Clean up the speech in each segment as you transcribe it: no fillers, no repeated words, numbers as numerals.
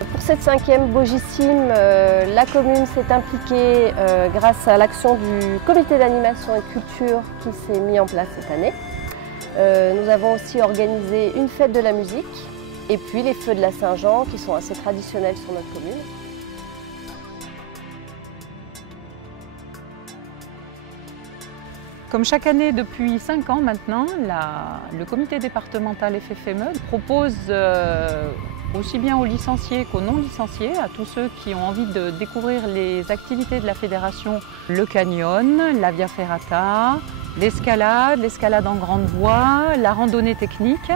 Pour cette 5e Bogissime, la commune s'est impliquée grâce à l'action du comité d'animation et de culture qui s'est mis en place cette année. Nous avons aussi organisé une fête de la musique et puis les feux de la Saint-Jean qui sont assez traditionnels sur notre commune. Comme chaque année depuis 5 ans maintenant, le comité départemental FFME propose aussi bien aux licenciés qu'aux non-licenciés, à tous ceux qui ont envie de découvrir les activités de la fédération, le canyon, la via ferrata, l'escalade en grande voie, la randonnée technique.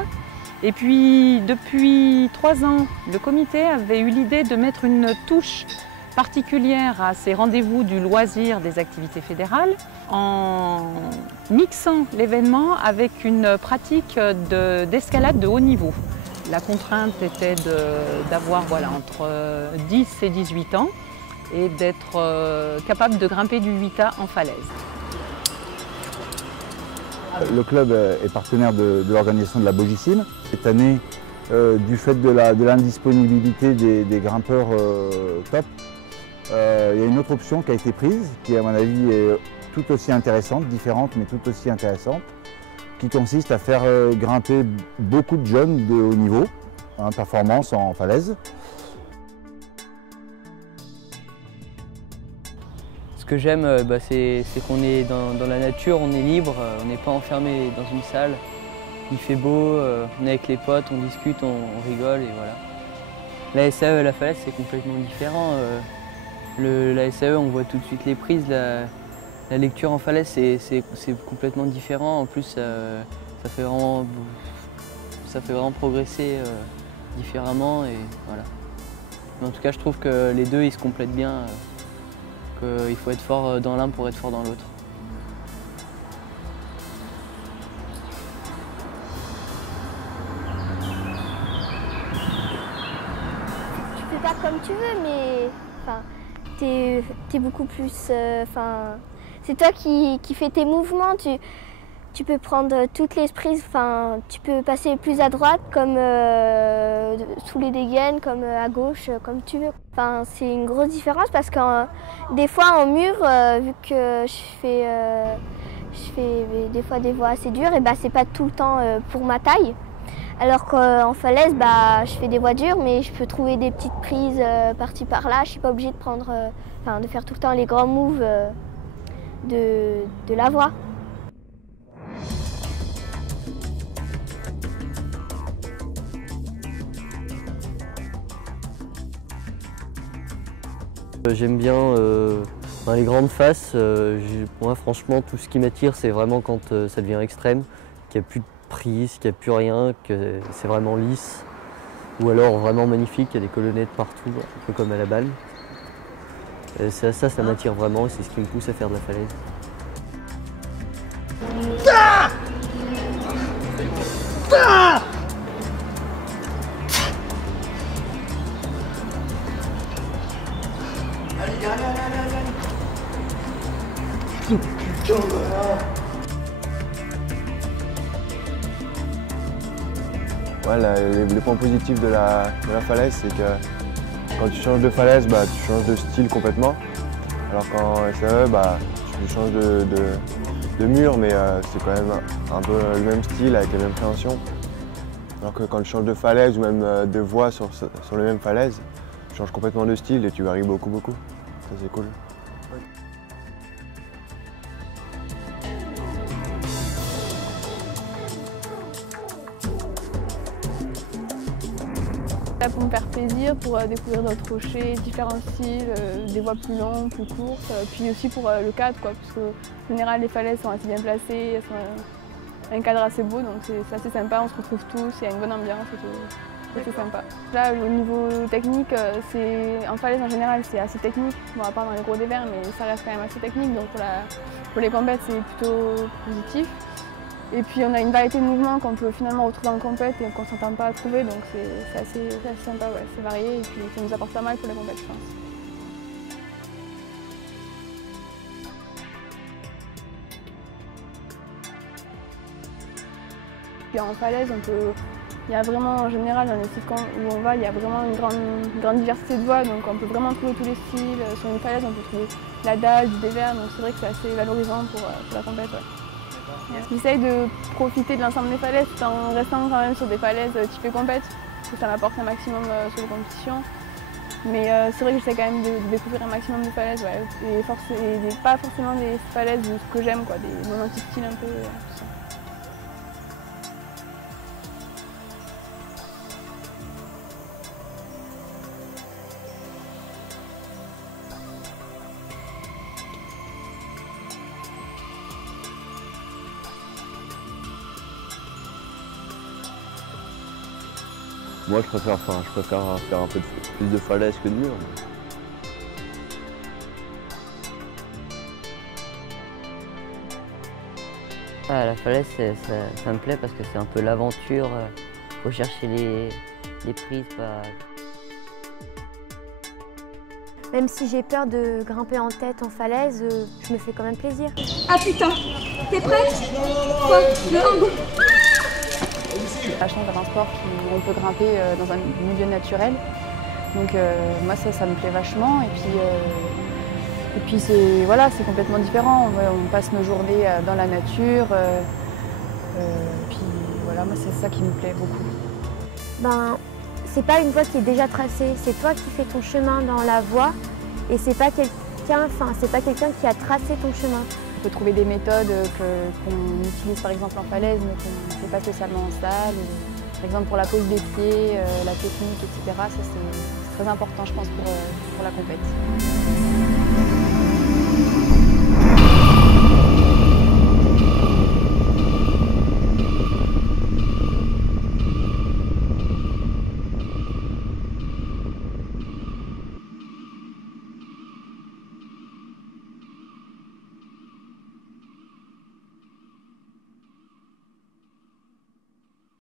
Et puis depuis 3 ans, le comité avait eu l'idée de mettre une touche particulière à ces rendez-vous du loisir des activités fédérales en mixant l'événement avec une pratique d'escalade de haut niveau. La contrainte était d'avoir entre 10 et 18 ans et d'être capable de grimper du 8A en falaise. Le club est partenaire de l'organisation de la Bogissime. Cette année, du fait de l'indisponibilité des grimpeurs top, il y a une autre option qui a été prise, qui à mon avis est tout aussi intéressante, différente mais tout aussi intéressante, qui consiste à faire grimper beaucoup de jeunes de haut niveau, performance en falaise. Ce que j'aime, c'est qu'on est dans la nature, on est libre, on n'est pas enfermé dans une salle. Il fait beau, on est avec les potes, on discute, on rigole et voilà. La SAE, la falaise, c'est complètement différent. La SAE, on voit tout de suite les prises. La lecture en falaise, c'est complètement différent. En plus, ça fait vraiment progresser différemment. Et voilà. Mais en tout cas, je trouve que les deux, ils se complètent bien. Qu'il faut être fort dans l'un pour être fort dans l'autre. Tu fais pas comme tu veux, mais t'es beaucoup plus... c'est toi qui fais tes mouvements, tu peux prendre toutes les prises, tu peux passer plus à droite, comme sous les dégaines, comme à gauche, comme tu veux. C'est une grosse différence parce que des fois en mur, vu que je fais des fois des voies assez dures, et c'est pas tout le temps pour ma taille. Alors qu'en falaise, je fais des voies dures, mais je peux trouver des petites prises par-ci par-là. Je suis pas obligée de prendre, de faire tout le temps les grands moves de la voie. J'aime bien les grandes faces. Moi, franchement, tout ce qui m'attire, c'est vraiment quand ça devient extrême, qu'il n'y a plus de prise, qu'il n'y a plus rien, que c'est vraiment lisse. Ou alors vraiment magnifique, il y a des colonnettes partout, un peu comme à la balle. Ça m'attire vraiment et c'est ce qui me pousse à faire de la falaise. Ah! Ah! Ouais, les points positifs de la falaise, c'est que quand tu changes de falaise, tu changes de style complètement. Alors qu'en SAE, tu changes de mur, mais c'est quand même un peu le même style avec les mêmes préhensions. Alors que quand tu changes de falaise ou même de voie sur les mêmes falaises, tu changes complètement de style et tu varies beaucoup. Ça, c'est cool. Là pour me faire plaisir, pour découvrir d'autres rochers, différents styles, des voies plus longues, plus courtes, puis aussi pour le cadre, parce que en général les falaises sont assez bien placées, elles sont un cadre assez beau, donc c'est assez sympa, on se retrouve tous, il y a une bonne ambiance, c'est sympa. Là au niveau technique, en falaise en général c'est assez technique, à part dans les gros dévers, mais ça reste quand même assez technique, donc pour les compètes c'est plutôt positif. Et puis on a une variété de mouvements qu'on peut finalement retrouver en compète et qu'on ne s'entend pas à trouver, donc c'est assez sympa, ouais, c'est varié et puis ça nous apporte pas mal pour les compètes, je pense. Puis en falaise, on peut Il y a vraiment, en général, dans les sites où on va, il y a vraiment une grande diversité de voies, donc on peut vraiment trouver tous les styles. Sur une falaise, on peut trouver la dalle, du dévers, donc c'est vrai que c'est assez valorisant pour la compète. Ouais. J'essaye de profiter de l'ensemble des falaises tout en restant quand même sur des falaises typées compète, parce que ça m'apporte un maximum sur les compétitions. Mais c'est vrai que j'essaie quand même de découvrir un maximum de falaises, ouais, et pas forcément des falaises que j'aime, quoi, mon anti-style un peu, tout ça. Moi, je préfère faire un peu plus de falaises que de murs. Ah, la falaise, ça me plaît parce que c'est un peu l'aventure. Faut chercher les prises. Même si j'ai peur de grimper en tête en falaise, je me fais quand même plaisir. Ah putain, t'es prête? Quoi? Le La chance d'avoir un sport où on peut grimper dans un milieu naturel. Donc moi ça me plaît vachement. Et puis c'est voilà, c'est complètement différent. On passe nos journées dans la nature. Puis voilà, moi c'est ça qui me plaît beaucoup. Ben, c'est pas une voie qui est déjà tracée, c'est toi qui fais ton chemin dans la voie et c'est pas quelqu'un qui a tracé ton chemin. On peut trouver des méthodes qu'on utilise par exemple en falaise, mais qu'on ne fait pas spécialement en salle. Par exemple pour la pose des pieds, la technique, etc. Ça c'est très important je pense pour la compète.